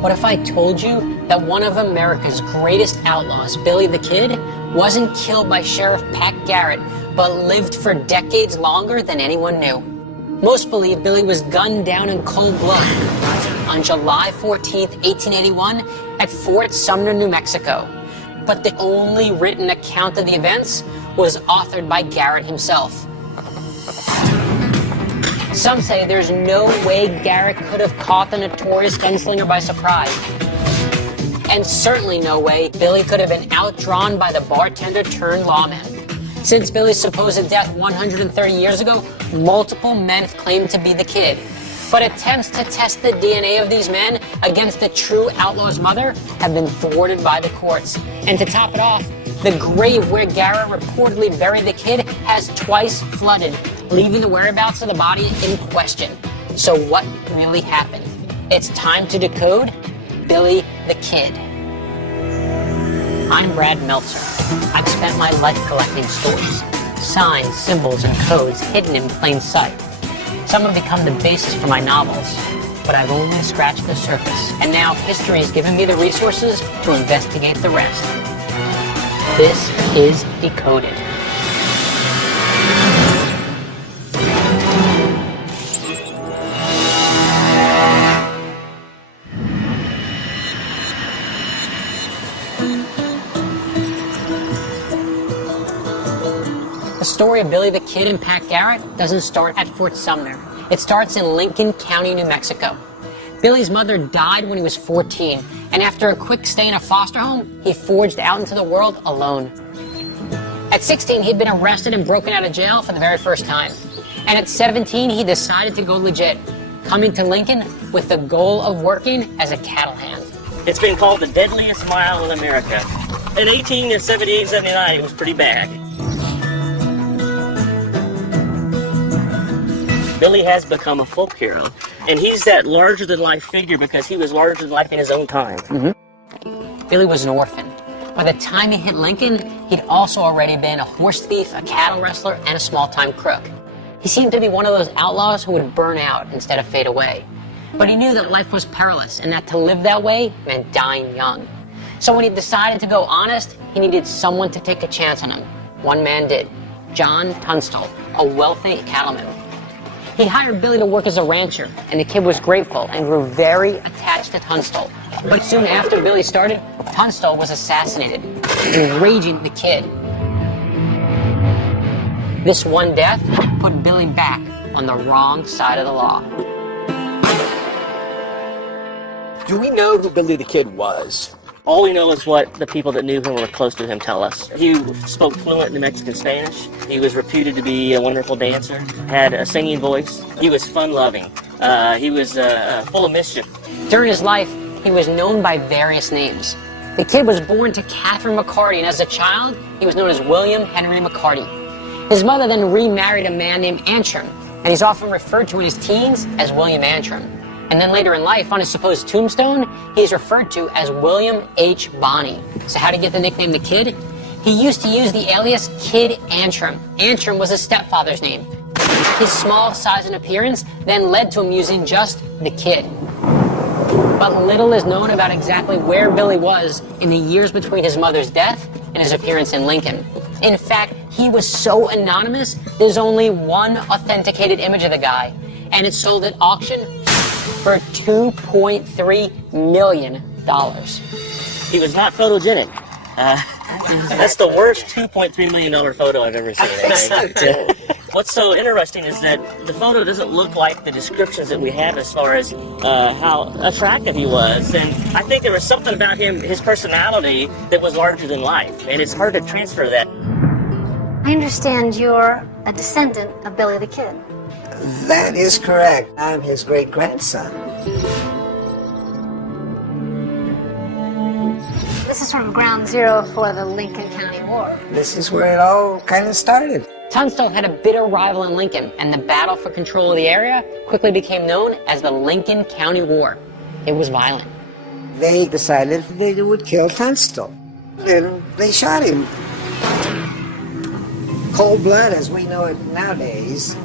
What if I told you that one of America's greatest outlaws, Billy the Kid, wasn't killed by Sheriff Pat Garrett, but lived for decades longer than anyone knew? Most believe Billy was gunned down in cold blood on July 14th, 1881 at Fort Sumner, New Mexico. But the only written account of the events was authored by Garrett himself. Some say there's no way Garrett could have caught the notorious gunslinger by surprise. And certainly no way Billy could have been outdrawn by the bartender turned lawman. Since Billy's supposed death 130 years ago, multiple men have claimed to be the Kid. But attempts to test the DNA of these men against the true outlaw's mother have been thwarted by the courts. And to top it off, the grave where Garrett reportedly buried the Kid has twice flooded, leaving the whereabouts of the body in question. So what really happened? It's time to decode Billy the Kid. I'm Brad Meltzer. I've spent my life collecting stories, signs, symbols, and codes hidden in plain sight. Some have become the basis for my novels, but I've only scratched the surface. And now history has given me the resources to investigate the rest. This is Decoded. The story of Billy the Kid and Pat Garrett doesn't start at Fort Sumner. It starts in Lincoln County, New Mexico. Billy's mother died when he was 14, and after a quick stay in a foster home, he forged out into the world alone. At 16, he'd been arrested and broken out of jail for the very first time. And at 17, he decided to go legit, coming to Lincoln with the goal of working as a cattle hand. It's been called the deadliest mile in America. In 1878, 79, it was pretty bad. Billy has become a folk hero, and he's that larger-than-life figure because he was larger-than-life in his own time. Billy was an orphan. By the time he hit Lincoln, he'd also already been a horse thief, a cattle wrestler, and a small-time crook. He seemed to be one of those outlaws who would burn out instead of fade away. But he knew that life was perilous, and that to live that way meant dying young. So when he decided to go honest, he needed someone to take a chance on him. One man did, John Tunstall, a wealthy cattleman. He hired Billy to work as a rancher, and the Kid was grateful and grew very attached to Tunstall. But soon after Billy started, Tunstall was assassinated, enraging the Kid. This one death put Billy back on the wrong side of the law. Do we know who Billy the Kid was? All we know is what the people that knew him or were close to him tell us. He spoke fluent New Mexican Spanish. He was reputed to be a wonderful dancer, had a singing voice. He was fun-loving. He was full of mischief. During his life, he was known by various names. The Kid was born to Catherine McCarty, and as a child, he was known as William Henry McCarty. His mother then remarried a man named Antrim, and he's often referred to in his teens as William Antrim. And then later in life, on his supposed tombstone, he's referred to as William H. Bonney. So how did he get the nickname The Kid? He used to use the alias Kid Antrim. Antrim was his stepfather's name. His small size and appearance then led to him using just The Kid. But little is known about exactly where Billy was in the years between his mother's death and his appearance in Lincoln. In fact, he was so anonymous, there's only one authenticated image of the guy, and it's sold at auction for $2.3 million. He was not photogenic. That's the worst $2.3 million photo I've ever seen. What's so interesting is that the photo doesn't look like the descriptions that we have as far as how attractive he was. And I think there was something about him, his personality, that was larger than life. And it's hard to transfer that. I understand you're a descendant of Billy the Kid. That is correct. I'm his great-grandson. This is from ground zero for the Lincoln County War. This is where it all kind of started. Tunstall had a bitter rival in Lincoln, and the battle for control of the area quickly became known as the Lincoln County War. It was violent. They decided they would kill Tunstall, and they shot him. Cold blood, as we know it nowadays.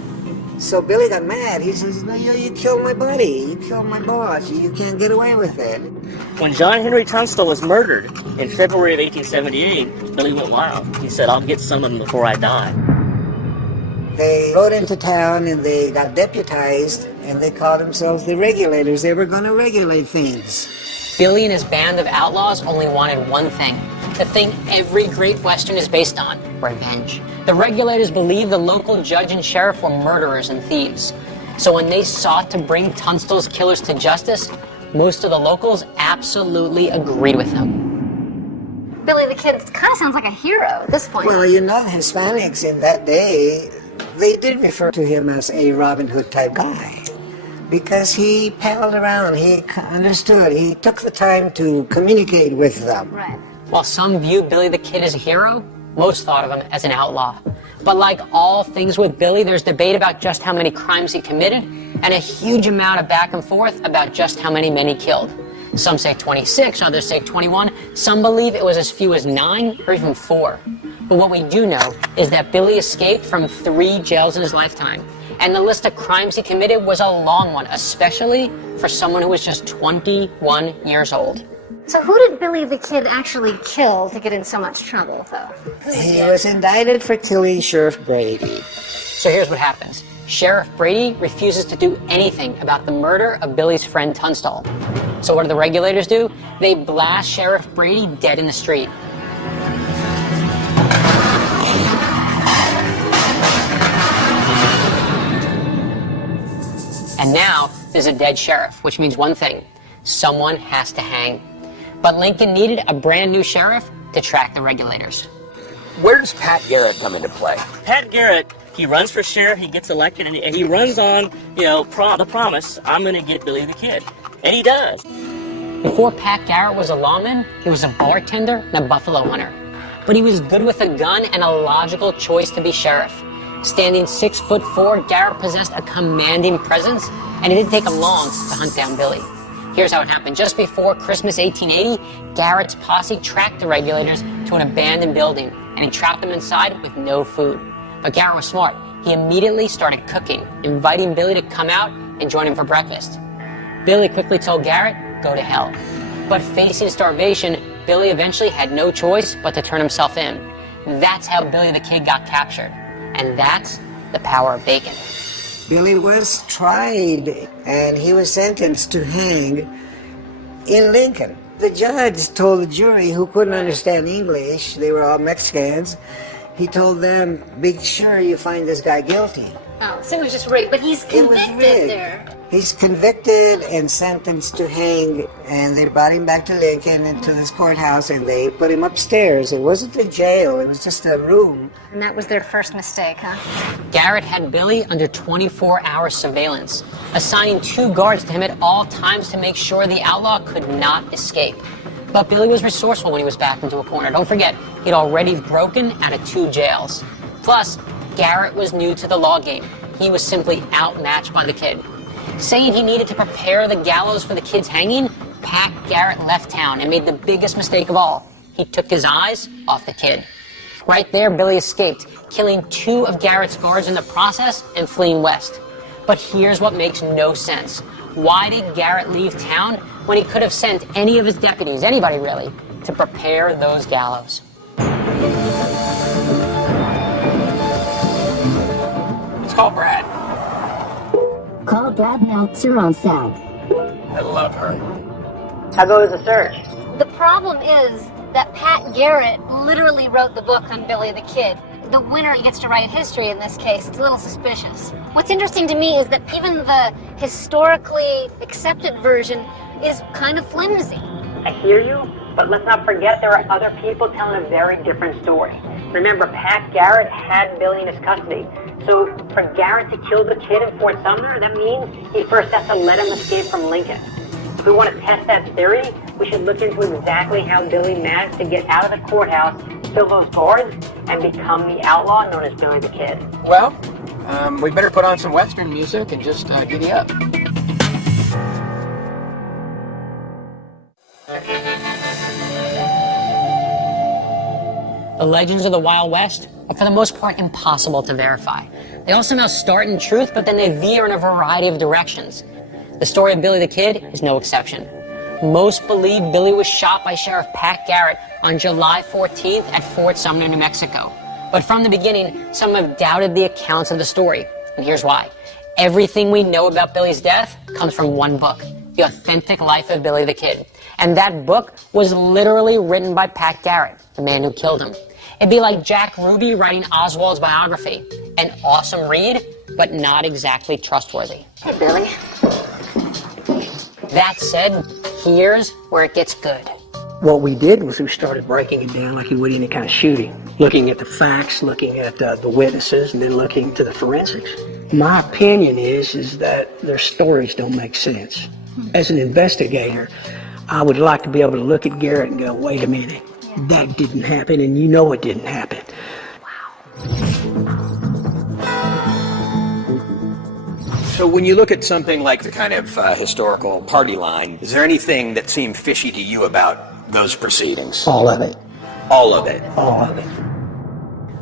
So Billy got mad. He says, no, you killed my buddy. You killed my boss. You can't get away with it. When John Henry Tunstall was murdered in February of 1878, Billy went wild. He said, I'll get some of them before I die. They rode into town and they got deputized and they called themselves the regulators. They were going to regulate things. Billy and his band of outlaws only wanted one thing, the thing every great Western is based on, revenge. The regulators believed the local judge and sheriff were murderers and thieves. So when they sought to bring Tunstall's killers to justice, most of the locals absolutely agreed with them. Billy the Kid kind of sounds like a hero at this point. Well, you know, the Hispanics in that day, they did refer to him as a Robin Hood type guy because he palled around, he understood, he took the time to communicate with them. Right. While some viewed Billy the Kid as a hero, most thought of him as an outlaw. But like all things with Billy, there's debate about just how many crimes he committed and a huge amount of back and forth about just how many men he killed. Some say 26, others say 21. Some believe it was as few as 9 or even 4. But what we do know is that Billy escaped from 3 jails in his lifetime. And the list of crimes he committed was a long one, especially for someone who was just 21 years old. So who did Billy the Kid actually kill to get in so much trouble, though? He was indicted for killing Sheriff Brady. So here's what happens. Sheriff Brady refuses to do anything about the murder of Billy's friend Tunstall. So what do the regulators do? They blast Sheriff Brady dead in the street. And now there's a dead sheriff, which means one thing. Someone has to hang. But Lincoln needed a brand new sheriff to track the regulators. Where does Pat Garrett come into play? Pat Garrett, he runs for sheriff, he gets elected, and he runs on, the promise, I'm going to get Billy the Kid. And he does. Before Pat Garrett was a lawman, he was a bartender and a buffalo hunter. But he was good with a gun and a logical choice to be sheriff. Standing 6'4", Garrett possessed a commanding presence, and it didn't take him long to hunt down Billy. Here's how it happened. Just before Christmas 1880, Garrett's posse tracked the regulators to an abandoned building, and he trapped them inside with no food. But Garrett was smart. He immediately started cooking, inviting Billy to come out and join him for breakfast. Billy quickly told Garrett, go to hell. But facing starvation, Billy eventually had no choice but to turn himself in. That's how Billy the Kid got captured. And that's the power of bacon. Billy was tried and he was sentenced to hang in Lincoln. The judge told the jury, who couldn't understand English, they were all Mexicans, he told them, be sure you find this guy guilty. Oh, so it was just rigged, but he's It was convicted rigged. there. He's convicted and sentenced to hang, and they brought him back to Lincoln into this courthouse and they put him upstairs. It wasn't a jail, it was just a room. And that was their first mistake, huh? Garrett had Billy under 24-hour surveillance, assigning 2 guards to him at all times to make sure the outlaw could not escape. But Billy was resourceful when he was backed into a corner. Don't forget, he'd already broken out of 2 jails. Plus, Garrett was new to the law game. He was simply outmatched by the Kid. Saying he needed to prepare the gallows for the Kid's hanging, Pat Garrett left town and made the biggest mistake of all. He took his eyes off the Kid. Right there, Billy escaped, killing 2 of Garrett's guards in the process and fleeing west. But here's what makes no sense. Why did Garrett leave town when he could have sent any of his deputies, anybody really, to prepare those gallows? Let's call Brad. Call Brad now, Turon Sound. I love her. How goes the search? The problem is that Pat Garrett literally wrote the book on Billy the Kid. The winner gets to write history in this case. It's a little suspicious. What's interesting to me is that even the historically accepted version is kind of flimsy. I hear you, but let's not forget there are other people telling a very different story. Remember, Pat Garrett had Billy in his custody. So for Garrett to kill the Kid in Fort Sumner, that means he first has to let him escape from Lincoln. If we want to test that theory, we should look into exactly how Billy managed to get out of the courthouse, kill those guards, and become the outlaw known as Billy the Kid. Well, we better put on some Western music and just giddy up. The legends of the Wild West are for the most part impossible to verify. They all somehow start in truth, but then they veer in a variety of directions. The story of Billy the Kid is no exception. Most believe Billy was shot by Sheriff Pat Garrett on July 14th at Fort Sumner, New Mexico. But from the beginning, some have doubted the accounts of the story, and here's why. Everything we know about Billy's death comes from one book, The Authentic Life of Billy the Kid. And that book was literally written by Pat Garrett, the man who killed him. It'd be like Jack Ruby writing Oswald's biography. An awesome read, but not exactly trustworthy. Hey, Billy. That said, here's where it gets good. What we did was we started breaking it down like you would any kind of shooting, looking at the facts, looking at the witnesses, and then looking to the forensics. My opinion is that their stories don't make sense. As an investigator, I would like to be able to look at Garrett and go, wait a minute, that didn't happen, and you know it didn't happen. So when you look at something like the kind of historical party line, is there anything that seemed fishy to you about those proceedings? All of it. All of it. All of it.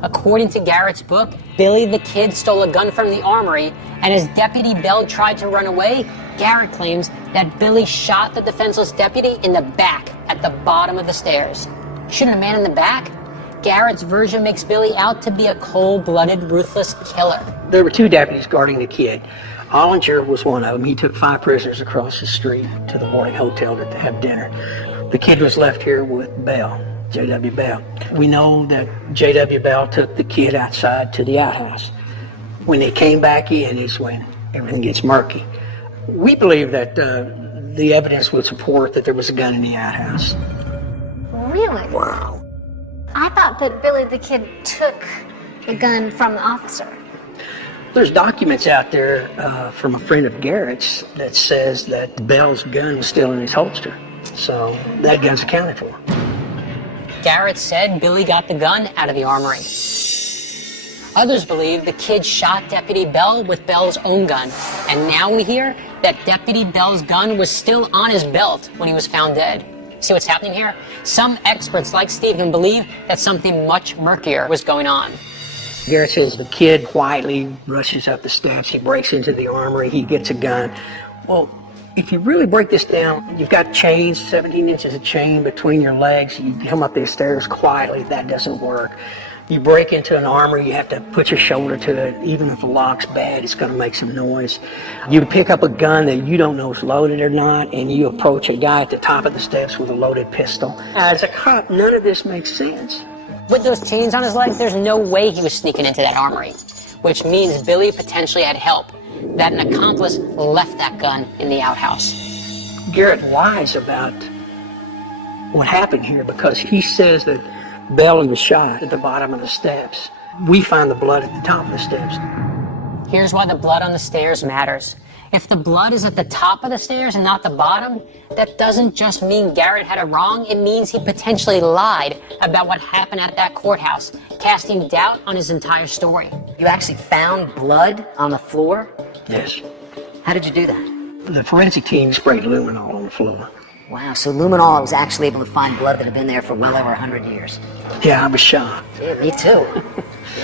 According to Garrett's book, Billy the Kid stole a gun from the armory, and as Deputy Bell tried to run away, Garrett claims that Billy shot the defenseless deputy in the back at the bottom of the stairs. Shooting a man in the back? Garrett's version makes Billy out to be a cold-blooded, ruthless killer. There were two deputies guarding the kid. Ollinger was one of them. He took 5 prisoners across the street to the Morning Hotel to have dinner. The kid was left here with Bell, J.W. Bell. We know that J.W. Bell took the kid outside to the outhouse. When they came back in is when everything gets murky. We believe that the evidence would support that there was a gun in the outhouse. Really? Wow. I thought that Billy the Kid took the gun from the officer. There's documents out there from a friend of Garrett's that says that Bell's gun was still in his holster. So that gun's accounted for. Garrett said Billy got the gun out of the armory. Others believe the kid shot Deputy Bell with Bell's own gun, and now we hear that Deputy Bell's gun was still on his belt when he was found dead. See what's happening here? Some experts like Stephen believe that something much murkier was going on. Garrett says the kid quietly rushes up the steps, he breaks into the armory, he gets a gun. Well, if you really break this down, you've got chains, 17 inches of chain between your legs, you come up these stairs quietly, that doesn't work. You break into an armory, you have to put your shoulder to it. Even if the lock's bad, it's going to make some noise. You pick up a gun that you don't know is loaded or not, and you approach a guy at the top of the steps with a loaded pistol. As a cop, none of this makes sense. With those chains on his legs, there's no way he was sneaking into that armory, which means Billy potentially had help, that an accomplice left that gun in the outhouse. Garrett lies about what happened here because he says that Bell was shot at the bottom of the steps. We find the blood at the top of the steps. Here's why the blood on the stairs matters. If the blood is at the top of the stairs and not the bottom, that doesn't just mean Garrett had it wrong, it means he potentially lied about what happened at that courthouse, casting doubt on his entire story. You actually found blood on the floor? Yes. How did you do that? The forensic team sprayed luminol on the floor. Wow, so luminol was actually able to find blood that had been there for well over 100 years. Yeah, I was shocked. Yeah, me too.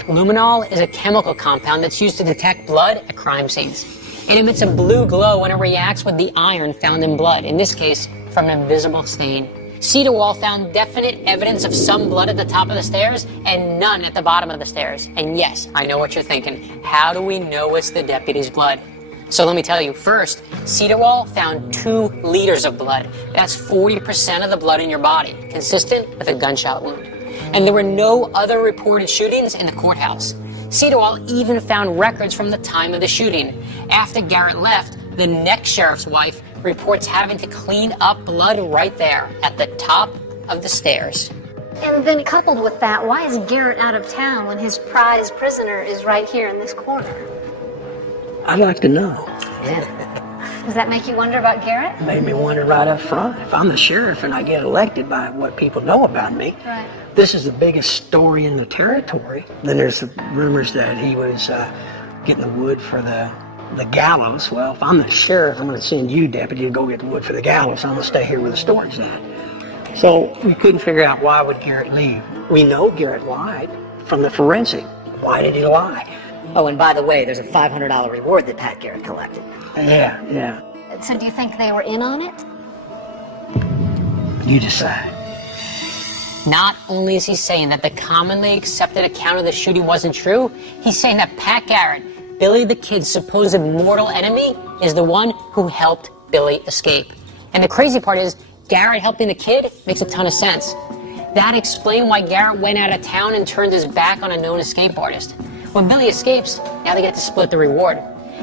Luminol is a chemical compound that's used to detect blood at crime scenes. It emits a blue glow when it reacts with the iron found in blood, in this case, from an invisible stain. Cedarwall found definite evidence of some blood at the top of the stairs and none at the bottom of the stairs. And yes, I know what you're thinking. How do we know it's the deputy's blood? So let me tell you, first, Cedarwall found 2 liters of blood. That's 40% of the blood in your body, consistent with a gunshot wound. And there were no other reported shootings in the courthouse. Cedarwall even found records from the time of the shooting. After Garrett left, the next sheriff's wife reports having to clean up blood right there at the top of the stairs. And then coupled with that, why is Garrett out of town when his prize prisoner is right here in this corner? I'd like to know. Yeah. Does that make you wonder about Garrett? It made me wonder right up front. If I'm the sheriff and I get elected by what people know about me, Right. this is the biggest story in the territory. Then there's the rumors that he was getting the wood for the gallows. Well, if I'm the sheriff, I'm going to send you, deputy, to go get the wood for the gallows. I'm going to stay here where the story's at. So we couldn't figure out why would Garrett leave. We know Garrett lied from the forensic. Why did he lie? Oh, and by the way, there's a $500 reward that Pat Garrett collected. Yeah. So do you think they were in on it? You decide. Not only is he saying that the commonly accepted account of the shooting wasn't true, he's saying that Pat Garrett, Billy the Kid's supposed mortal enemy, is the one who helped Billy escape. And the crazy part is, Garrett helping the kid makes a ton of sense. That explained why Garrett went out of town and turned his back on a known escape artist. When Billy escapes, now they get to split the reward.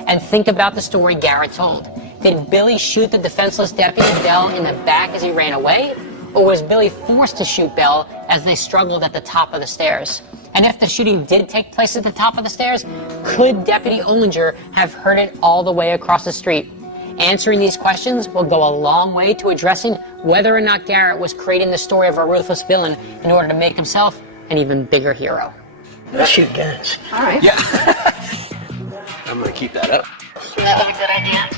And think about the story Garrett told. Did Billy shoot the defenseless deputy Bell in the back as he ran away? Or was Billy forced to shoot Bell as they struggled at the top of the stairs? And if the shooting did take place at the top of the stairs, could Deputy Olinger have heard it all the way across the street? Answering these questions will go a long way to addressing whether or not Garrett was creating the story of a ruthless villain in order to make himself an even bigger hero. Let's shoot guns. All right. Yeah. I'm going to keep that up. That was a good idea.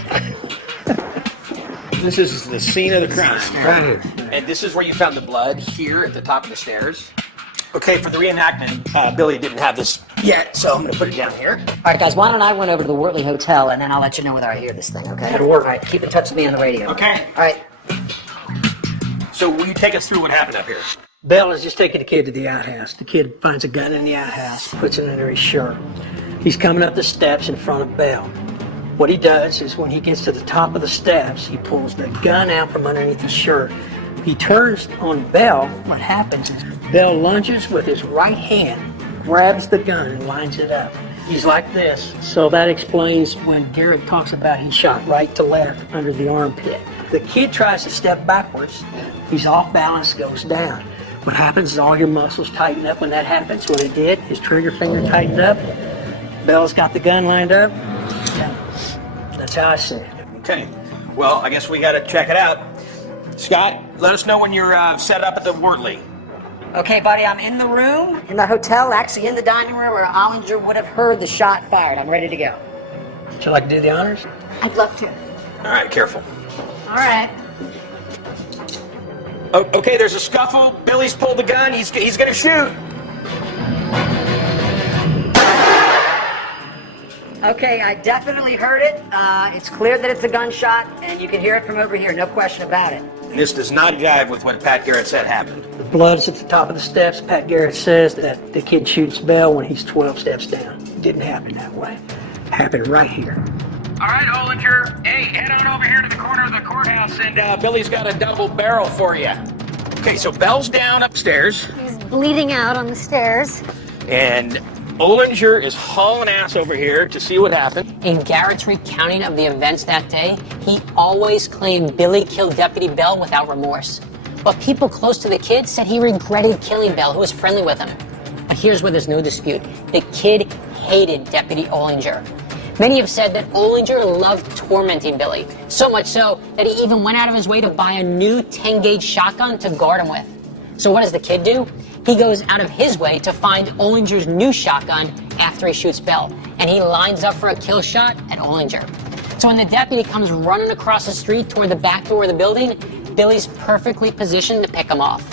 This is the scene of the crime. Right. And this is where you found the blood, here at the top of the stairs. Okay, for the reenactment, Billy didn't have this yet, so I'm going to put it down here. All right, guys, why don't I run over to the Wortley Hotel, and then I'll let you know whether I hear this thing, okay? That'll work. All right, keep in touch with me on the radio. Okay. All right. So will you take us through what happened up here? Bell is just taking the kid to the outhouse. The kid finds a gun in the outhouse, puts it under his shirt. He's coming up the steps in front of Bell. What he does is when he gets to the top of the steps, he pulls the gun out from underneath his shirt. He turns on Bell. What happens is Bell lunges with his right hand, grabs the gun, and lines it up. He's like this. So that explains when Garrett talks about he shot right to left under the armpit. The kid tries to step backwards. He's off balance, goes down. What happens is all your muscles tighten up when that happens. When it did, his trigger finger tightened up. Bell's got the gun lined up. That's how I see it. Okay. Well, I guess we got to check it out. Scott, let us know when you're set up at the Wortley. Okay, buddy, I'm in the room, in the hotel, actually in the dining room where Ollinger would have heard the shot fired. I'm ready to go. Would you like to do the honors? I'd love to. All right, careful. All right. Okay, there's a scuffle. Billy's pulled the gun. He's going to shoot. Okay, I definitely heard it. It's clear that it's a gunshot, and you can hear it from over here, no question about it. This does not jive with what Pat Garrett said happened. The blood's at the top of the steps. Pat Garrett says that the kid shoots Bell when he's 12 steps down. It didn't happen that way. It happened right here. All right, Olinger. Hey, head on over here to the corner of the courthouse, and Billy's got a double barrel for you. Okay, so Bell's down upstairs, He's bleeding out on the stairs. and Olinger is hauling ass over here to see what happened. In Garrett's recounting of the events that day, he always claimed Billy killed Deputy Bell without remorse. But people close to the kid said he regretted killing Bell, who was friendly with him. But here's where there's no dispute. The kid hated Deputy Olinger. Many have said that Olinger loved tormenting Billy, so much so that he even went out of his way to buy a new 10-gauge shotgun to guard him with. So what does the kid do? He goes out of his way to find Ollinger's new shotgun after he shoots Bell, and he lines up for a kill shot at Ollinger. So when the deputy comes running across the street toward the back door of the building, Billy's perfectly positioned to pick him off.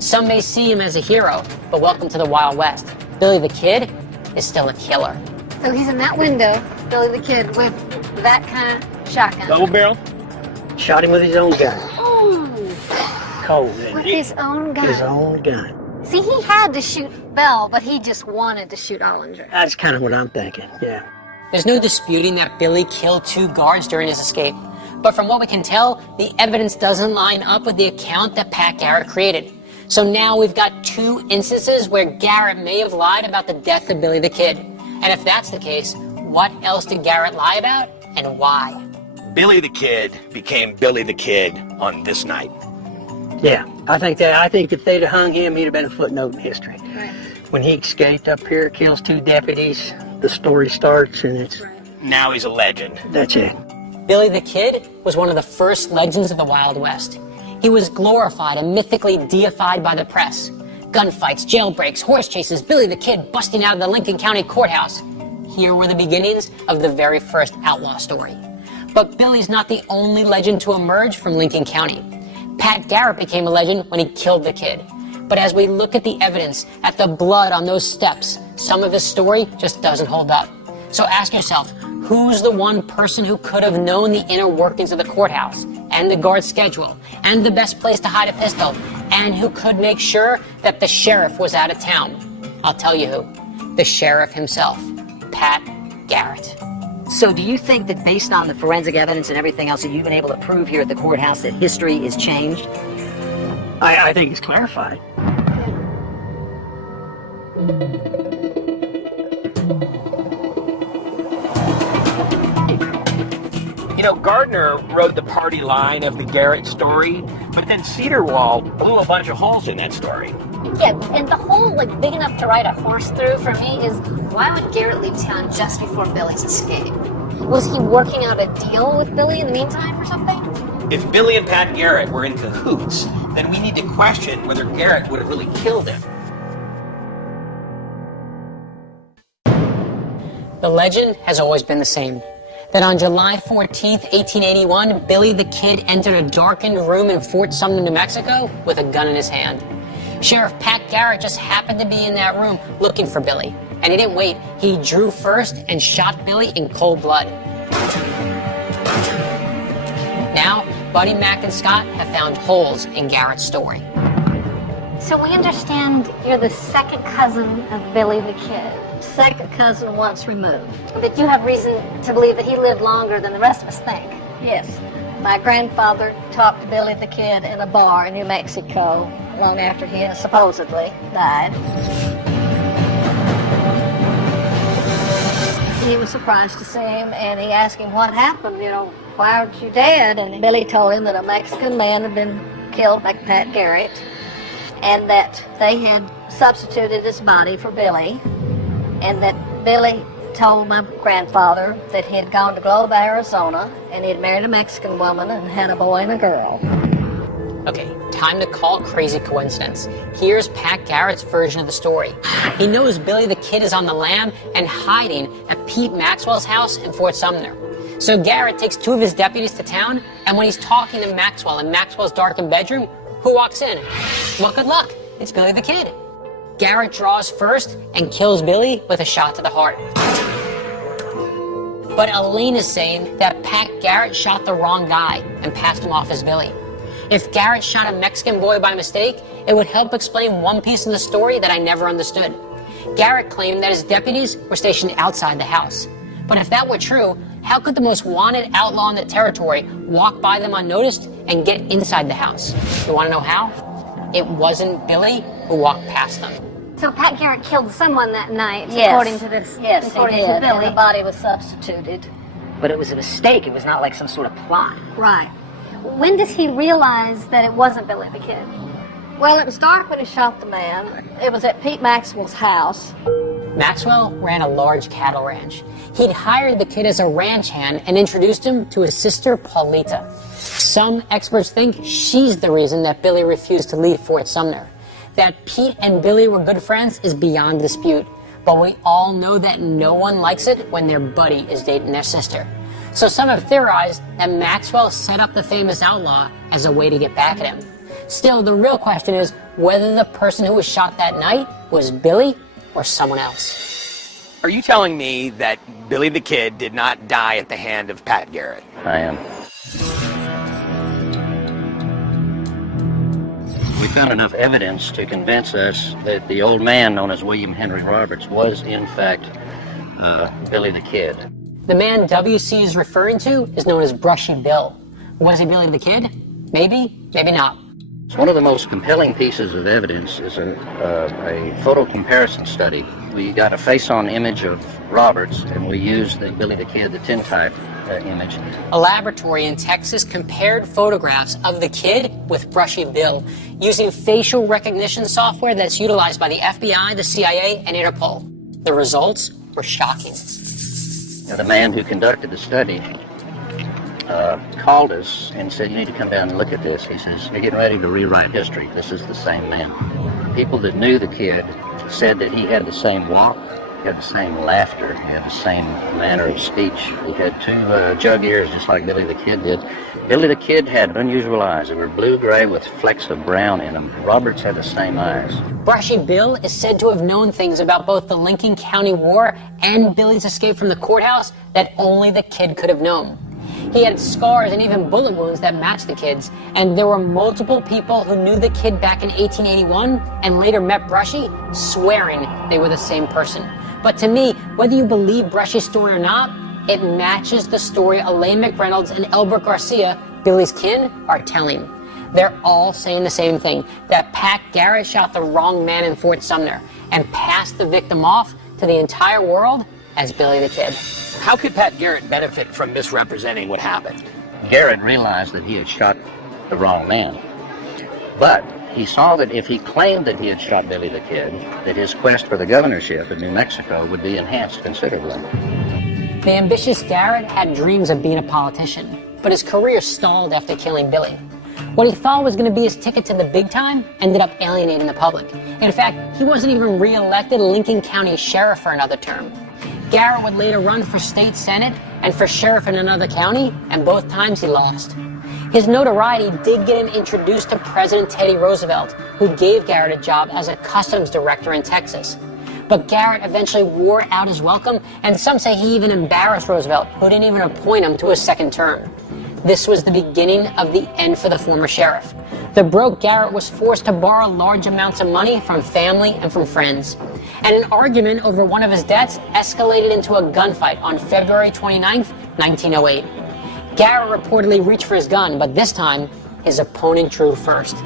Some may see him as a hero, but welcome to the Wild West. Billy the Kid is still a killer. So he's in that window, Billy the Kid, with that kind of shotgun. Double barrel? Shot him with his own gun. Oh, Cold, isn't with it? his own gun. His own gun. See, he had to shoot Bell, but he just wanted to shoot Ollinger. That's kind of what I'm thinking, yeah. There's no disputing that Billy killed 2 guards during his escape. But from what we can tell, the evidence doesn't line up with the account that Pat Garrett created. So now we've got 2 instances where Garrett may have lied about the death of Billy the Kid. And if that's the case, what else did Garrett lie about and why? Billy the Kid became Billy the Kid on this night. Yeah, I think if they'd have hung him, he'd have been a footnote in history. Right. When he escaped up here, kills 2 deputies, the story starts, and it's, Now he's a legend. that's it. Billy the Kid was one of the first legends of the Wild West. He was glorified and mythically deified by the press. Gunfights, jailbreaks, horse chases, Billy the Kid busting out of the Lincoln County Courthouse. Here were the beginnings of the very first outlaw story. But Billy's not the only legend to emerge from Lincoln County. Pat Garrett became a legend when he killed the kid. But as we look at the evidence, at the blood on those steps, some of his story just doesn't hold up. So ask yourself, who's the one person who could have known the inner workings of the courthouse, and the guard schedule, and the best place to hide a pistol, and who could make sure that the sheriff was out of town? I'll tell you who. The sheriff himself, Pat Garrett. So do you think that based on the forensic evidence and everything else that you've been able to prove here at the courthouse that history is changed? I think it's clarified. You know, Gardner wrote the party line of the Garrett story, but then Cedarwald blew a bunch of holes in that story. Yeah, and the whole, like, big enough to ride a horse through for me is, why would Garrett leave town just before Billy's escape? Was he working out a deal with Billy in the meantime or something? If Billy and Pat Garrett were in cahoots, then we need to question whether Garrett would have really killed him. The legend has always been the same. That on July 14th, 1881, Billy the Kid entered a darkened room in Fort Sumner, New Mexico, with a gun in his hand. Sheriff Pat Garrett just happened to be in that room looking for Billy. And he didn't wait. He drew first and shot Billy in cold blood. Now, Buddy, Mac, and Scott have found holes in Garrett's story. So we understand you're the second cousin of Billy the Kid. Second cousin once removed. But you have reason to believe that he lived longer than the rest of us think. Yes. My grandfather talked to Billy the Kid in a bar in New Mexico long after he supposedly died. He was surprised to see him, and he asked him what happened, why aren't you dead? And Billy told him that a Mexican man had been killed by Pat Garrett, and that they had substituted his body for Billy, and that Billy told my grandfather that he had gone to Globe, Arizona, and he had married a Mexican woman and had a boy and a girl. Okay, time to call it crazy coincidence. Here's Pat Garrett's version of the story. He knows Billy the Kid is on the lam and hiding at Pete Maxwell's house in Fort Sumner. So Garrett takes two of his deputies to town, and when he's talking to Maxwell in Maxwell's darkened bedroom, who walks in? Well, good luck. It's Billy the Kid. Garrett draws first and kills Billy with a shot to the heart. But Elaine is saying that Pat Garrett shot the wrong guy and passed him off as Billy. If Garrett shot a Mexican boy by mistake, it would help explain one piece of the story that I never understood. Garrett claimed that his deputies were stationed outside the house. But if that were true, how could the most wanted outlaw in the territory walk by them unnoticed and get inside the house? You want to know how? It wasn't Billy who walked past them. So Pat Garrett killed someone that night, Yes. according to this. Yes, according he did, to Billy. and the body was substituted. But it was a mistake. It was not like some sort of plot. Right. When does he realize that it wasn't Billy the Kid? Well, it was dark when he shot the man. It was at Pete Maxwell's house. Maxwell ran a large cattle ranch. He'd hired the kid as a ranch hand and introduced him to his sister, Paulita. Some experts think she's the reason that Billy refused to leave Fort Sumner. That Pete and Billy were good friends is beyond dispute, but we all know that no one likes it when their buddy is dating their sister. So some have theorized that Maxwell set up the famous outlaw as a way to get back at him. Still, the real question is whether the person who was shot that night was Billy or someone else. Are you telling me that Billy the Kid did not die at the hand of Pat Garrett? I am. We found enough evidence to convince us that the old man known as William Henry Roberts was, in fact, Billy the Kid. The man WC is referring to is known as Brushy Bill. Was he Billy the Kid? Maybe, maybe not. One of the most compelling pieces of evidence is a photo comparison study. We got a face-on image of Roberts, and we used the Billy the Kid, the tintype image. A laboratory in Texas compared photographs of the kid with Brushy Bill using facial recognition software that's utilized by the FBI, the CIA, and Interpol. The results were shocking. Now, the man who conducted the study called us and said, you need to come down and look at this. He says, you're getting ready to rewrite history. This is the same man. People that knew the kid said that he had the same walk, He had the same laughter. He had the same manner of speech. He had two jug ears, just like Billy the Kid did. Billy the Kid had unusual eyes. They were blue-gray with flecks of brown in them. Roberts had the same eyes. Brushy Bill is said to have known things about both the Lincoln County War and Billy's escape from the courthouse that only the Kid could have known. He had scars and even bullet wounds that matched the Kid's, and there were multiple people who knew the Kid back in 1881 and later met Brushy, swearing they were the same person. But to me, whether you believe Brushy's story or not, it matches the story Elaine McReynolds and Elbert Garcia, Billy's kin, are telling. They're all saying the same thing, that Pat Garrett shot the wrong man in Fort Sumner and passed the victim off to the entire world as Billy the Kid. How could Pat Garrett benefit from misrepresenting what happened? Garrett realized that he had shot the wrong man. But he saw that if he claimed that he had shot Billy the Kid, that his quest for the governorship in New Mexico would be enhanced considerably. The ambitious Garrett had dreams of being a politician, but his career stalled after killing Billy. What he thought was going to be his ticket to the big time ended up alienating the public. In fact, he wasn't even re-elected Lincoln County Sheriff for another term. Garrett would later run for state senate and for sheriff in another county, and both times he lost. His notoriety did get him introduced to President Teddy Roosevelt, who gave Garrett a job as a customs director in Texas. But Garrett eventually wore out his welcome, and some say he even embarrassed Roosevelt, who didn't even appoint him to a second term. This was the beginning of the end for the former sheriff. The broke Garrett was forced to borrow large amounts of money from family and from friends. And an argument over one of his debts escalated into a gunfight on February 29, 1908. Garrett reportedly reached for his gun, but this time, his opponent drew first.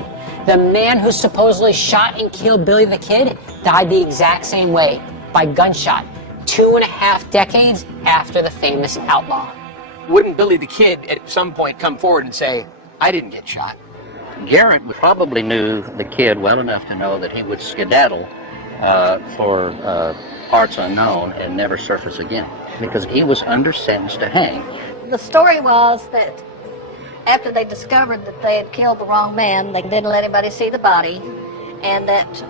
The man who supposedly shot and killed Billy the Kid died the exact same way, by gunshot, 2.5 decades after the famous outlaw. Wouldn't Billy the Kid at some point come forward and say, I didn't get shot? Garrett probably knew the Kid well enough to know that he would skedaddle for parts unknown and never surface again, because he was under sentence to hang. The story was that after they discovered that they had killed the wrong man, they didn't let anybody see the body, and that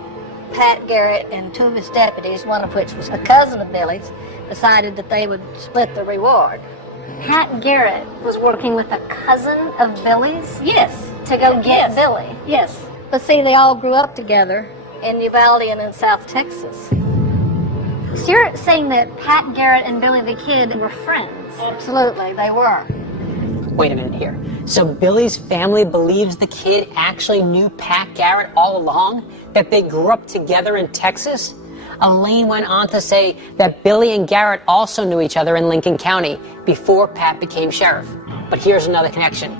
Pat Garrett and two of his deputies, one of which was a cousin of Billy's, decided that they would split the reward. Pat Garrett was working with a cousin of Billy's? Yes. To go get Billy? Yes. But see, they all grew up together in Uvalde and in South Texas. So you're saying that Pat Garrett and Billy the Kid were friends? Absolutely, they were. Wait a minute here. So Billy's family believes the Kid actually knew Pat Garrett all along? That they grew up together in Texas? Elaine went on to say that Billy and Garrett also knew each other in Lincoln County before Pat became sheriff. But here's another connection.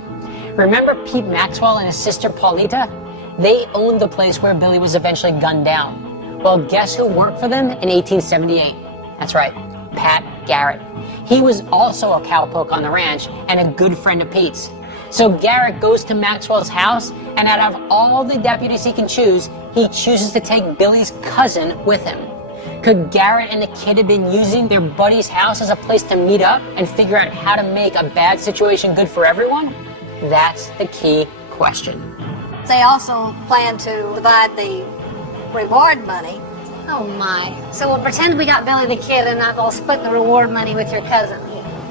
Remember Pete Maxwell and his sister Paulita? They owned the place where Billy was eventually gunned down. Well, guess who worked for them in 1878? That's right, Pat Garrett. He was also a cowpoke on the ranch and a good friend of Pete's. So Garrett goes to Maxwell's house, and out of all the deputies he can choose, he chooses to take Billy's cousin with him. Could Garrett and the Kid have been using their buddy's house as a place to meet up and figure out how to make a bad situation good for everyone? That's the key question. They also planned to divide the reward money. Oh my. So we'll pretend we got Billy the Kid and I'll split the reward money with your cousin.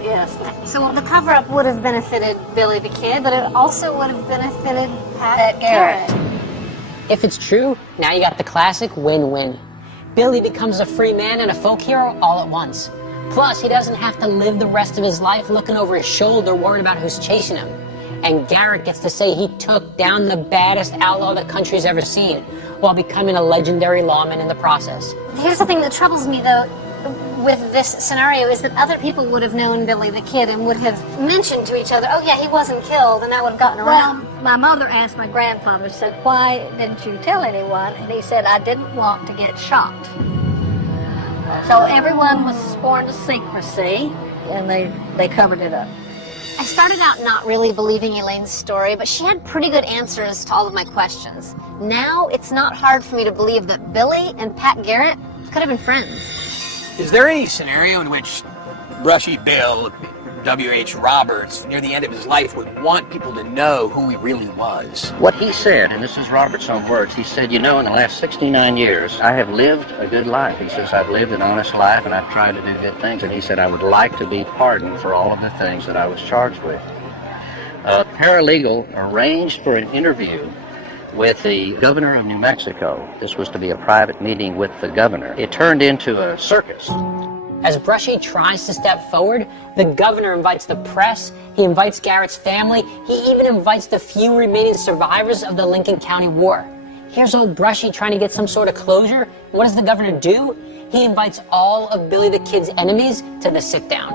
Yes. So the cover-up would have benefited Billy the Kid, but it also would have benefited Pat Garrett. If it's true, now you got the classic win-win. Billy becomes a free man and a folk hero all at once. Plus, he doesn't have to live the rest of his life looking over his shoulder worried about who's chasing him. And Garrett gets to say he took down the baddest outlaw the country's ever seen, while becoming a legendary lawman in the process. Here's the thing that troubles me, though, with this scenario, is that other people would have known Billy the Kid and would have mentioned to each other, oh yeah, he wasn't killed, and that would have gotten around. Well, my mother asked my grandfather, said, why didn't you tell anyone? And he said, I didn't want to get shot. So everyone was sworn to secrecy, and they covered it up. I started out not really believing Elaine's story, but she had pretty good answers to all of my questions. Now, it's not hard for me to believe that Billy and Pat Garrett could have been friends. Is there any scenario in which Brushy Bill W.H. Roberts, near the end of his life, would want people to know who he really was. What he said, and this is Robert's own words, he said, in the last 69 years, I have lived a good life. He says, I've lived an honest life and I've tried to do good things. And he said, I would like to be pardoned for all of the things that I was charged with. A paralegal arranged for an interview with the governor of New Mexico. This was to be a private meeting with the governor. It turned into a circus. As Brushy tries to step forward, the governor invites the press, he invites Garrett's family, he even invites the few remaining survivors of the Lincoln County War. Here's old Brushy trying to get some sort of closure. What does the governor do? He invites all of Billy the Kid's enemies to the sit-down.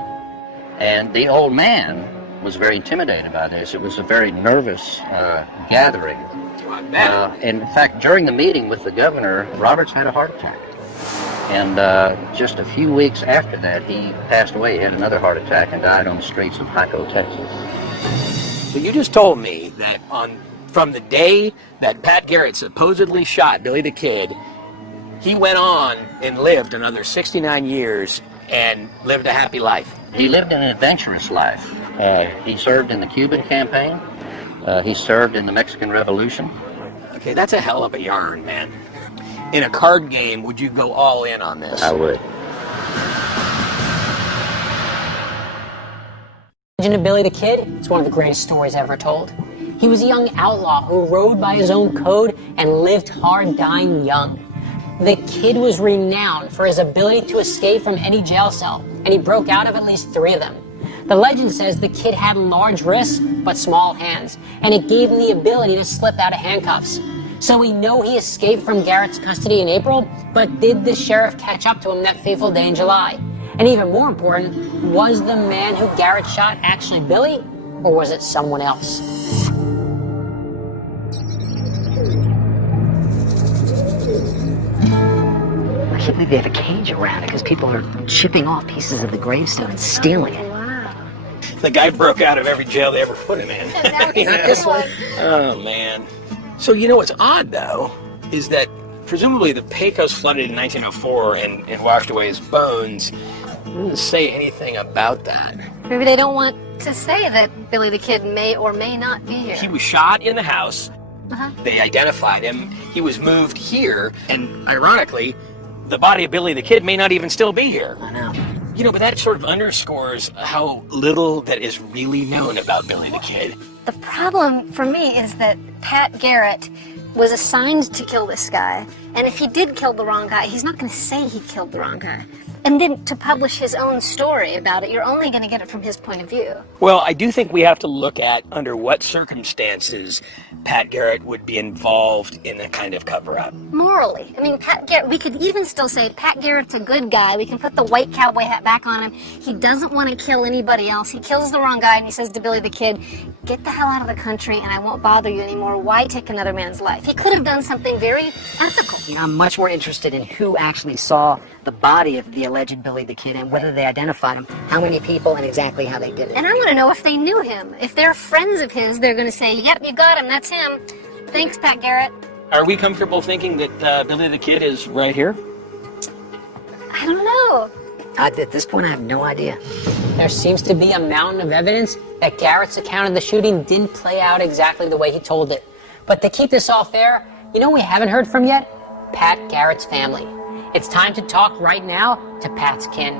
And the old man was very intimidated by this. It was a very nervous gathering. In fact, during the meeting with the governor, Roberts had a heart attack. And just a few weeks after that, he passed away. He had another heart attack and died on the streets of Hyco, Texas. So you just told me that from the day that Pat Garrett supposedly shot Billy the Kid, he went on and lived another 69 years and lived a happy life. He lived an adventurous life. He served in the Cuban campaign. He served in the Mexican Revolution. Okay, that's a hell of a yarn, man. In a card game, would you go all in on this? I would. Legend of Billy the Kid, it's one of the greatest stories ever told. He was a young outlaw who rode by his own code and lived hard, dying young. The Kid was renowned for his ability to escape from any jail cell, and he broke out of at least 3 of them. The legend says the Kid had large wrists but small hands, and it gave him the ability to slip out of handcuffs. So we know he escaped from Garrett's custody in April, but did the sheriff catch up to him that fateful day in July? And even more important, was the man who Garrett shot actually Billy, or was it someone else? I can't believe they have a cage around it because people are chipping off pieces of the gravestone and stealing it. The guy broke out of every jail they ever put him in. Not this one. Oh, man. So, what's odd, though, is that presumably the Pecos flooded in 1904 and washed away his bones. It doesn't say anything about that. Maybe they don't want to say that Billy the Kid may or may not be here. He was shot in the house. They identified him. He was moved here. And ironically, the body of Billy the Kid may not even still be here. I know. But that sort of underscores how little that is really known about Billy the Kid. The problem for me is that Pat Garrett was assigned to kill this guy, and if he did kill the wrong guy, he's not going to say he killed the wrong guy. And then to publish his own story about it, you're only going to get it from his point of view. Well, I do think we have to look at under what circumstances Pat Garrett would be involved in that kind of cover-up. Morally. I mean, Pat Garrett, we could even still say Pat Garrett's a good guy. We can put the white cowboy hat back on him. He doesn't want to kill anybody else. He kills the wrong guy and he says to Billy the Kid, get the hell out of the country and I won't bother you anymore. Why take another man's life? He could have done something very ethical. I'm much more interested in who actually saw the body of the alleged Billy the Kid and whether they identified him, how many people, and exactly how they did it. And I want to know if they knew him. If they're friends of his, they're going to say, yep, you got him, that's him. Thanks, Pat Garrett. Are we comfortable thinking that Billy the Kid is right here? I don't know. At this point, I have no idea. There seems to be a mountain of evidence that Garrett's account of the shooting didn't play out exactly the way he told it. But to keep this all fair, we haven't heard from yet? Pat Garrett's family. It's time to talk right now to Pat's kin.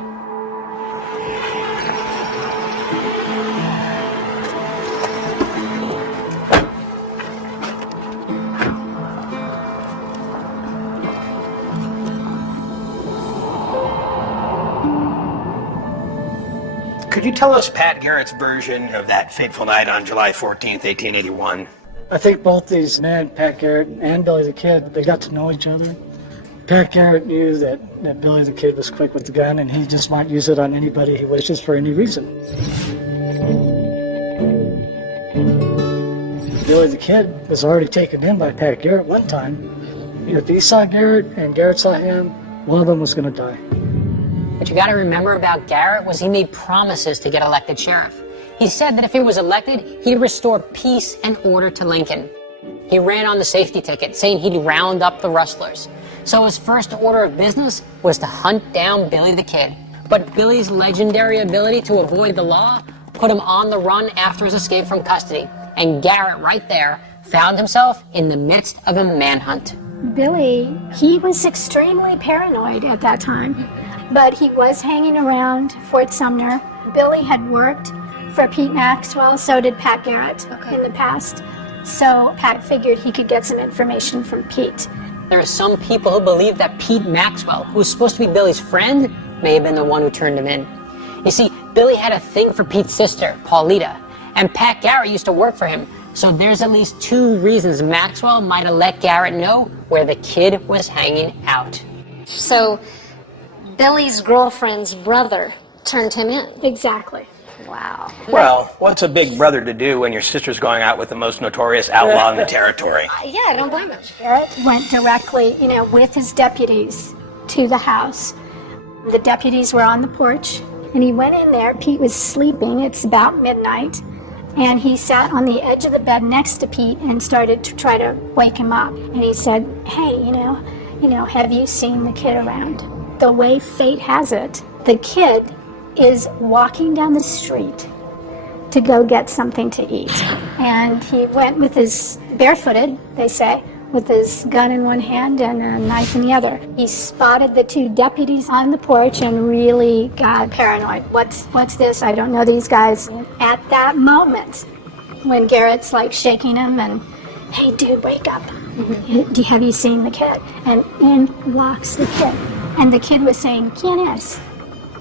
Could you tell us Pat Garrett's version of that fateful night on July 14th, 1881? I think both these men, Pat Garrett and Billy the Kid, they got to know each other. Pat Garrett knew that Billy the Kid was quick with the gun and he just might use it on anybody he wishes for any reason. Billy the Kid was already taken in by Pat Garrett one time. If he saw Garrett and Garrett saw him, one of them was going to die. What you got to remember about Garrett was he made promises to get elected sheriff. He said that if he was elected, he'd restore peace and order to Lincoln. He ran on the safety ticket, saying he'd round up the rustlers. So his first order of business was to hunt down Billy the Kid. But Billy's legendary ability to avoid the law put him on the run after his escape from custody. And Garrett, right there, found himself in the midst of a manhunt. Billy, he was extremely paranoid at that time, but he was hanging around Fort Sumner. Billy had worked for Pete Maxwell, so did Pat Garrett in the past. So Pat figured he could get some information from Pete. There are some people who believe that Pete Maxwell, who was supposed to be Billy's friend, may have been the one who turned him in. You see, Billy had a thing for Pete's sister, Paulita, and Pat Garrett used to work for him. So there's at least 2 reasons Maxwell might have let Garrett know where the kid was hanging out. So Billy's girlfriend's brother turned him in. Exactly. Wow. Well, what's a big brother to do when your sister's going out with the most notorious outlaw in the territory? Yeah, I don't blame him. Garrett went directly, with his deputies to the house. The deputies were on the porch, and he went in there. Pete was sleeping. It's about midnight. And he sat on the edge of the bed next to Pete and started to try to wake him up. And he said, hey, have you seen the kid around? The way fate has it, the kid is walking down the street to go get something to eat. And he went with his, barefooted, they say, with his gun in one hand and a knife in the other. He spotted the 2 deputies on the porch and really got paranoid. What's this? I don't know these guys. At that moment, when Garrett's like shaking him and, hey dude, wake up. Have you seen the kid? And in walks the kid. And the kid was saying, ¿Quién es?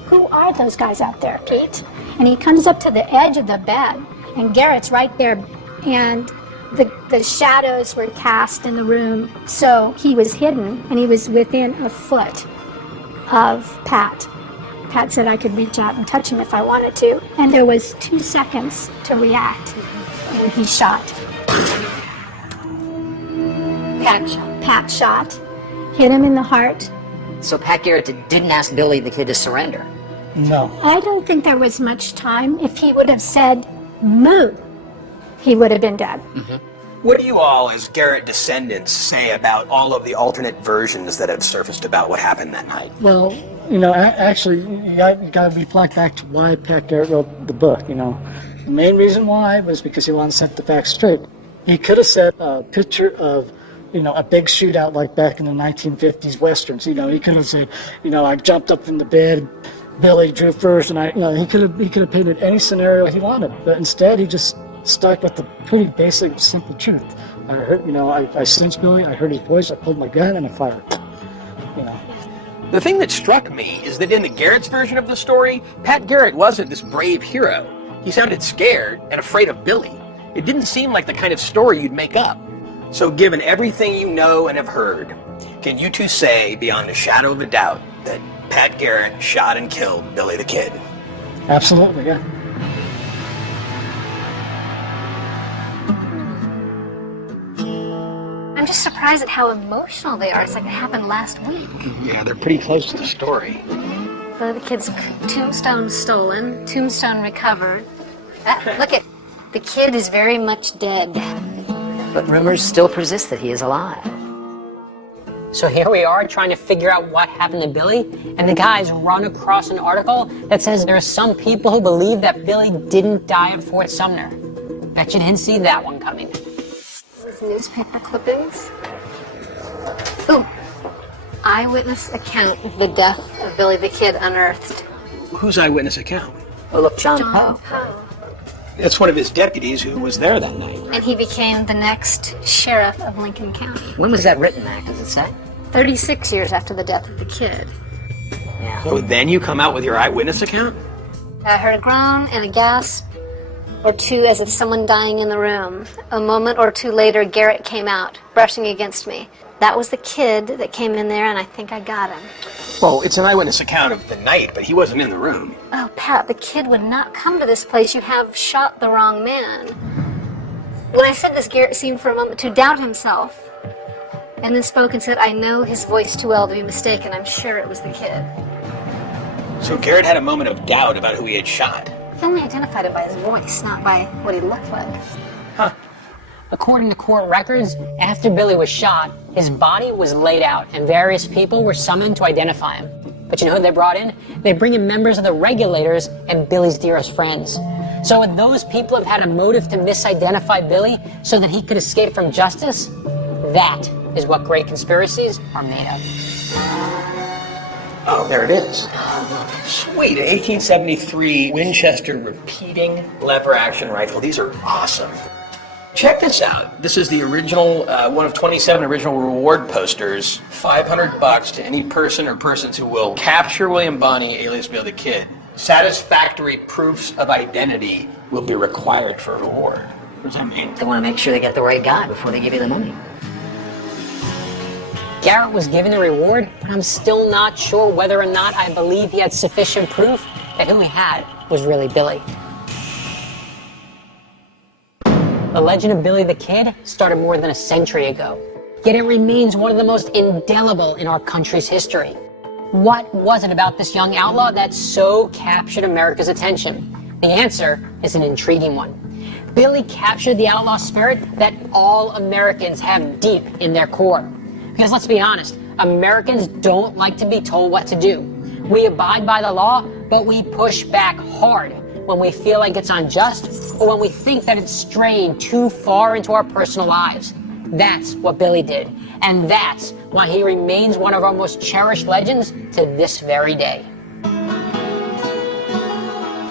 Who are those guys out there, Pete? And he comes up to the edge of the bed, and Garrett's right there, and the shadows were cast in the room, so he was hidden, and he was within a foot of Pat. Pat said I could reach out and touch him if I wanted to, and there was 2 seconds to react, and he shot. Pat shot, hit him in the heart. So Pat Garrett didn't ask Billy the kid to surrender? No. I don't think there was much time. If he would have said, moo, he would have been dead. What do you all, as Garrett descendants, say about all of the alternate versions that have surfaced about what happened that night? Well, actually, you got to reflect back to why Pat Garrett wrote the book, The main reason why was because he wanted to set the facts straight. He could have set a picture of, a big shootout like back in the 1950s Westerns. He could have said, I jumped up in the bed, Billy drew first, and he could have painted any scenario he wanted. But instead, he just stuck with the pretty basic, simple truth. I heard, I sensed Billy, I heard his voice, I pulled my gun, and I fired. The thing that struck me is that in the Garrett's version of the story, Pat Garrett wasn't this brave hero. He sounded scared and afraid of Billy. It didn't seem like the kind of story you'd make up. So given everything you know and have heard, can you 2 say, beyond a shadow of a doubt, that Pat Garrett shot and killed Billy the Kid? Absolutely, yeah. I'm just surprised at how emotional they are. It's like it happened last week. Yeah, they're pretty close to the story. The kid's tombstone stolen, tombstone recovered. Look at, the kid is very much dead. But rumors still persist that he is alive. So here we are trying to figure out what happened to Billy, and the guys run across an article that says there are some people who believe that Billy didn't die at Fort Sumner. Bet you didn't see that one coming. These newspaper clippings. Ooh, eyewitness account of the death of Billy the Kid unearthed. Whose eyewitness account? Oh, look, John Poe. It's one of his deputies who was there that night. And he became the next sheriff of Lincoln County. When was that written, Mac? Does it say? 36 years after the death of the kid. Yeah. So then you come out with your eyewitness account? I heard a groan and a gasp or 2 as of someone dying in the room. A moment or 2 later, Garrett came out, brushing against me. That was the kid that came in there, and I think I got him. Well, it's an eyewitness account of the night, but he wasn't in the room. Oh, Pat, the kid would not come to this place. You have shot the wrong man. When I said this, Garrett seemed for a moment to doubt himself, and then spoke and said, I know his voice too well to be mistaken. I'm sure it was the kid. So Garrett had a moment of doubt about who he had shot. He only identified him by his voice, not by what he looked like. Huh. According to court records, after Billy was shot, his body was laid out and various people were summoned to identify him. But you know who they brought in? They bring in members of the regulators and Billy's dearest friends. So would those people have had a motive to misidentify Billy so that he could escape from justice? That is what great conspiracies are made of. Oh, there it is. Sweet, an 1873 Winchester repeating lever-action rifle. These are awesome. Check this out. This is the original, one of 27 original reward posters. $500 to any person or persons who will capture William Bonney, alias Billy the Kid. Satisfactory proofs of identity will be required for a reward. What does that mean? They want to make sure they get the right guy before they give you the money. Garrett was given the reward, but I'm still not sure whether or not I believe he had sufficient proof that who he had was really Billy. The legend of Billy the Kid started more than a century ago, yet it remains one of the most indelible in our country's history. What was it about this young outlaw that so captured America's attention? The answer is an intriguing one. Billy captured the outlaw spirit that all Americans have deep in their core. Because let's be honest, Americans don't like to be told what to do. We abide by the law, but we push back hard when we feel like it's unjust or when we think that it's straying too far into our personal lives. That's what Billy did, and that's why he remains one of our most cherished legends to this very day.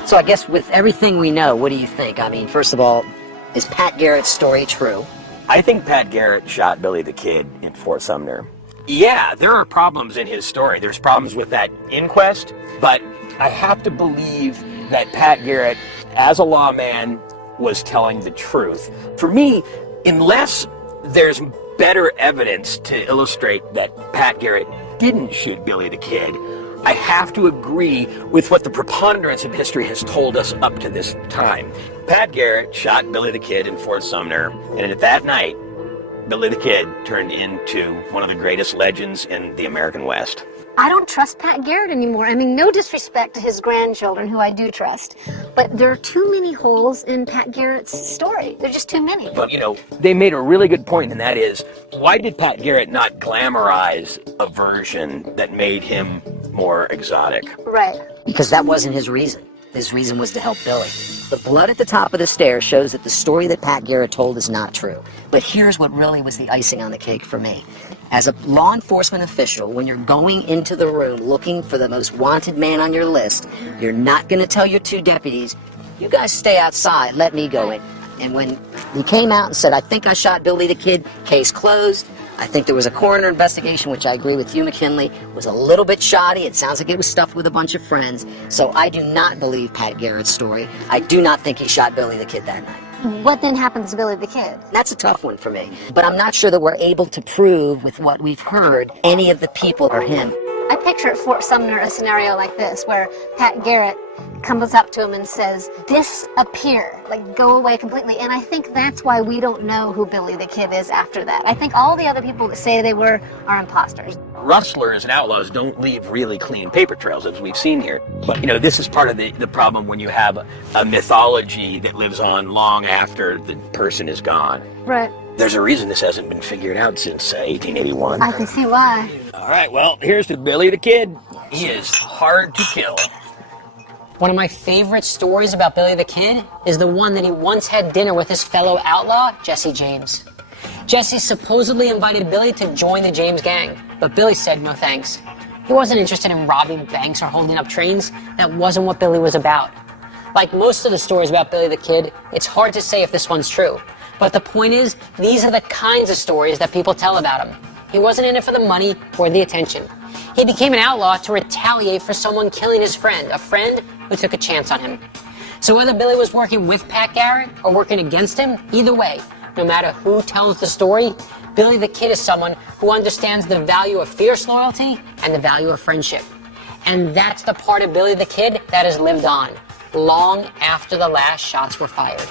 So I guess with everything we know, what do you think? I mean, first of all, is Pat Garrett's story true? I think Pat Garrett shot Billy the Kid in Fort Sumner. Yeah, there are problems in his story. There's problems with that inquest, but I have to believe that Pat Garrett, as a lawman, was telling the truth. For me, unless there's better evidence to illustrate that Pat Garrett didn't shoot Billy the Kid, I have to agree with what the preponderance of history has told us up to this time. Pat Garrett shot Billy the Kid in Fort Sumner, and at that night, Billy the Kid turned into one of the greatest legends in the American West. I don't trust Pat Garrett anymore. I mean, no disrespect to his grandchildren, who I do trust, but there are too many holes in Pat Garrett's story. There are just too many. But, you know, they made a really good point, and that is, why did Pat Garrett not glamorize a version that made him more exotic? Right. Because that wasn't his reason. His reason was to help Billy. The blood at the top of the stairs shows that the story that Pat Garrett told is not true. But here's what really was the icing on the cake for me. As a law enforcement official, when you're going into the room looking for the most wanted man on your list, you're not going to tell your two deputies, you guys stay outside, let me go in. And when he came out and said, I think I shot Billy the Kid, case closed, I think there was a coroner investigation, which I agree with you, McKinley, was a little bit shoddy. It sounds like it was stuffed with a bunch of friends. So I do not believe Pat Garrett's story. I do not think he shot Billy the Kid that night. What then happens to Billy the Kid? That's a tough one for me. But I'm not sure that we're able to prove with what we've heard any of the people are him. I picture at Fort Sumner a scenario like this, where Pat Garrett comes up to him and says, disappear, like go away completely. And I think that's why we don't know who Billy the Kid is after that. I think all the other people that say they were are imposters. Rustlers and outlaws don't leave really clean paper trails, as we've seen here. But, you know, this is part of the problem when you have a mythology that lives on long after the person is gone. Right. There's a reason this hasn't been figured out since 1881. I can see why. All right, well, here's to Billy the Kid. He is hard to kill. One of my favorite stories about Billy the Kid is the one that he once had dinner with his fellow outlaw, Jesse James. Jesse supposedly invited Billy to join the James gang, but Billy said no thanks. He wasn't interested in robbing banks or holding up trains. That wasn't what Billy was about. Like most of the stories about Billy the Kid, it's hard to say if this one's true. But the point is, these are the kinds of stories that people tell about him. He wasn't in it for the money or the attention. He became an outlaw to retaliate for someone killing his friend, a friend who took a chance on him. So whether Billy was working with Pat Garrett or working against him, either way, no matter who tells the story, Billy the Kid is someone who understands the value of fierce loyalty and the value of friendship. And that's the part of Billy the Kid that has lived on, long after the last shots were fired.